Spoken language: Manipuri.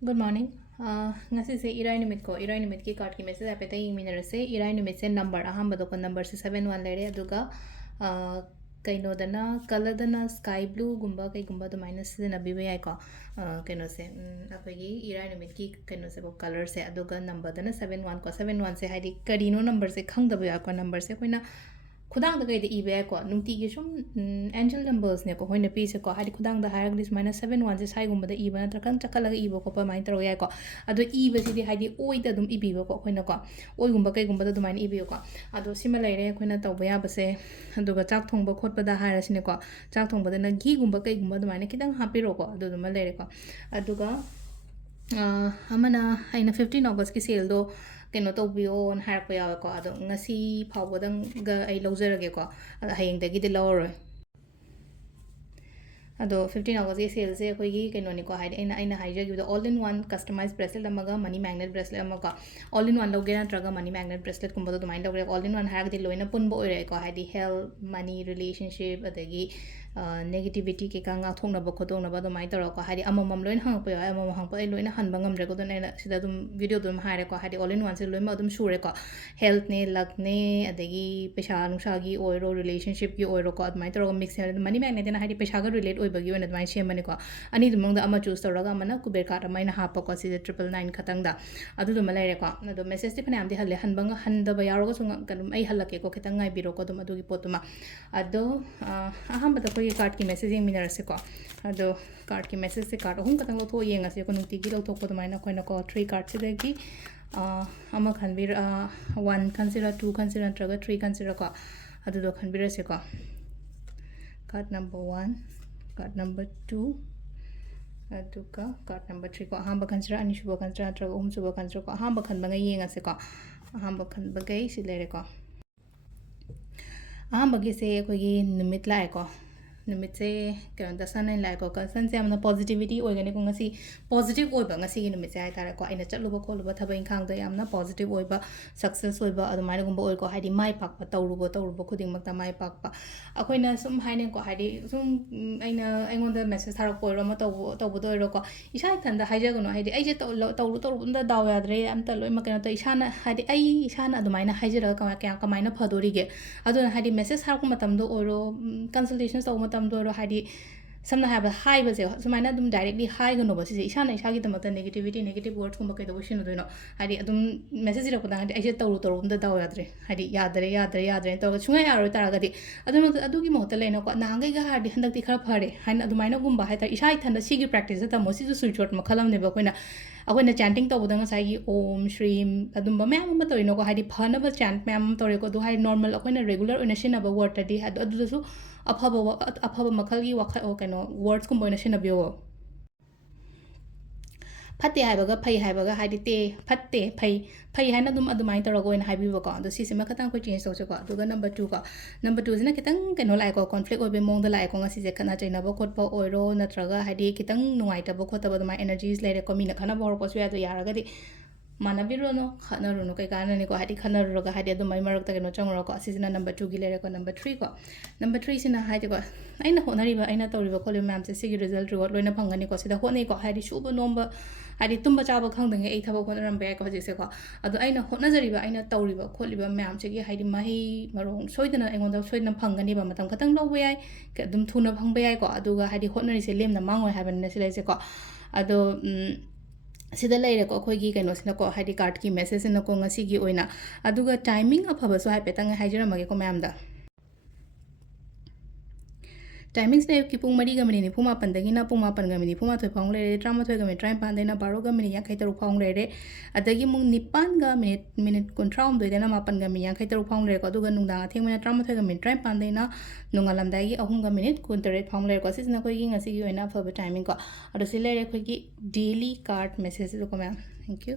Good morning. Ngasigi irai numit ko irai numit ki card ki message apeta minarase irai numit se number ahamba ko number se 71 lere aduga kaino dana color dana sky blue gumba kai gumba to minus na bibe ai ko kaino se apagi irai numit ki kaino se ko color se aduga number dana 71 ko 71 se haidi kadino number se khang da ba ko number se koina खुदांग कई इबे को नुटी सूम एंजल नंबर्स ने को होने पीसे को हाई खुदांग हाई सूमायन 71 से साइगुम इब नत्र कंग चखल इब खोप माइन तौर याको अब इबसी हाई ओद इबीब को अखोको ओगुब कईगुब अदुमाइन इबियो अब सिम लेरे अखोना तब याबसे चाक थोंब खोपद हारसिनेको चाक थोंबदना घीगुब कईगुब अदुमाइन खितंग हापिरोको अदुदुमा लेरेको अदुगा अमना अइना 15 August की सेल कहीं तौबियोन हारप यावेको अदो ngasi फावबदंग आई लौजरगेको अद हयेंगदगी लौरय अदो 15 August की सेल से अखोगी कइनोनिको हाइड अइना हाइजगिबदो all in one customise bracelet अमगा मनी मैग्नेट ब्रेसलेट अमगा ऑल इन वन लौगे नत्रगा मनी मैग्नेट ब्रेसलेट कुंबदो दुमाइन लौगे ऑल इन वन हारगदि लोइना पुनबो ओइरेको हाइदि हेल्थ मनी रिलेशनशिप अदगी नेगेटिविटी के कांगा थोंनबो खोतोंनबो दुमाइन तौरको हाइदि अममम लोइन हंगपो याय अमम हंगपो आई लोइना हनबा ngamdreko दन एना सिदा दुम वीडियो दुम हारेको हाइदि ऑल इन वन से लोइमा दुम सुरेको हेल्थ ने लक ने अदगी पैसा नुसागी ओइरो रिलेशनशिप की ओइरो को दुमाइन तौरको मिक्स है मनी मैग्नेट ना हाइदि पैसा गा रिलेट ओइबगी ओइना दुमाइन सेमनिको अनि दुमंगदा अमा चूज तौरगा अमना कुबेर कार्ड अमाइना हापको सिदा 999 खतंगदा अदु दुम लेरेको अदो मेसेज ति फनाम दि हल्ले हनबंग हनदबा यारोगो सुंग कदम आई हल्लके को खितंग आई बिरोको दुम अदुगी पोतुमा अदो अहमद कोई कार्ड की मेसेजिंग मिनरसेको अदो कार्ड की मेसेज से कार्ड अहम खतंग लौथो येंगसे को नुतिगी लौथोको दुमाइना कोइना को 3 कार्ड सिदगी अमा खनबिर 1 कंसिडर 2 कंसिडर नत्रगा 3 कंसिडर को अदुदो खनबिरसेको कार्ड नंबर 1 कार्ड नंबर 2 अदुका कार्ड नंबर 3 को अहम कंसिडर अनिसुबो कंसिडर नत्रगा अहमसुबो कंसिडर को अहम खनबंग येंगसेको अहम खनबगै सि लेरेको अहमबगी से अखोगी निमित लाएको निमित से कौन सन लाइको सन से पॉजिटिविटी होगने को पॉजिटिव की निमित से हाइतारे को अगर चलूब खोलूब थब इंखांग पॉजिटिव सक्सेस अदुमाइनगुंब हाइदि माइ पाक तौरूब तौरूब खुदिंगमक्ता माइ पाक अखोइना सुम हाइनेको हाइदि सुम अइना मेसेज थारक ओइरो अमा तौबदो ओइरोको इसा इथंदा हाइजगनो हाइदि अइजे तौरूब दाव याद्रे अमता लोइमा कनो त इसाना हाइदि अइ इसाना अदुमाइना हाइजरगा कमाइना फदोरिगे अदुना हाइदि मेसेज थारक मतमदो ओइरो कंसल्टेशन तौ मतमदो हाइदि समना हाइबसे सुमाइना दुम directly हाइगनोब सिसे इसाना इसागी दमत negativity negative words कुंब कइदो सिनोदोइनो हाइदि अदुम message इरकपदा हाइदि अइसे तौरूब दाव याद्रे हाइदि याद्रे तौगा सुंगा यारो तारगदि अदुगी महत लेनको नांगैगा हाइदि हंदक्ति खरा फरे हाइन अदुमाइना गुंबा हाइता इसा इथंदा सिगी प्रैक्टिस तमो सिजु सुइचोट मखलमनेबा कोइना अखोइना चैंटिंग तौबदा ngसाई ओम श्रीम अदुम मैम अमा तौइनोको हाइदि फनब चैंट मैम तौरेको दु हाइ नॉर्मल अखोइना रेगुलर ओइना सिनबा वर्ड तदि अदुदसु अफब मखलगी वखा कनो वर्ड्स कुंब ओइना सिनबियो फत्ते हाइबगा फै हाइबगा हाइदि ते फत्ते फै हाइना दुम अदुमाइन तौरगो ओइना हाइबिबको अदु सिसिमा खतंग को चेंज तौसेको अदुगा नंबर 2 सिना खितंग कनो लाइको कॉन्फ्लिक्ट ओइबे मोंगदा लाइको ngasi जे खना चैनबो खोटबो ओइरो नत्रगा हाइदि खितंग नुंगाइतबो खोतबो दुमा एनर्जीज लेरेको मिना खना बरपसु यादो यारगदि मानबिरोनो खनरुनो कई काननिको हाइदि खनरुगा हाइदि अदुमाइ मरकता कनो चंगरोको असिजना नंबर 2 गी लेरेको नंबर 3 को नंबर 3 सिना हाइदिको अइना होनरिबा अइना तौरिबा खोले मैम से सिगी रिजल्ट रिवॉर्ड लोइना फंगनिको सिदा होनेको हाइदि सुबो नोंबा हाइदि तुंबा चाबा खंदंगे एइ थबो होनरम बेको हजिसेको अदु अइना होनजरिबा अइना तौरिबा खोलिबा मैम सेगी हाइदि माही मरों सोइदना एंगोंदा सोइदना फंगनिबा मतम खतंग लौबा याय अदुम थुना फंगबा याय को अदुगा हाइदि होनरिसे लेमना मांगोय हाबन सिलाइसेको अदो सिदा लेरेको अखोइगी कइनोसिनको हाइदि कार्ड की मेसेज सिनको ngasiगी ओइना अदुगा टाइमिंग अफबसो हाइपेतंग हाइजरमगेको मैमदा टाइमिंग्स ने की पुंग मरी गमनी नि फुमा पंदगिना पुंगा पनगमनी फुमा थोय फाउंग लेरे 13 गमनी 35 देना 12 गमनी 53 फाउंग लेरे अदगी मुंग निपान ग मिनिट 19 देना 8 गमनी 53 फाउंग लेरे को दुगा नुंदा थेंगमना 13 गमनी 35 देना नुंगालमदागी 3 गमनी 19 फाउंग लेरे को सिसना कोइगी ngasiगी ओइना फब टाइमिंग को अदो सिलेरे कोइगी डेली कार्ड मेसेज को मैम थैंक यू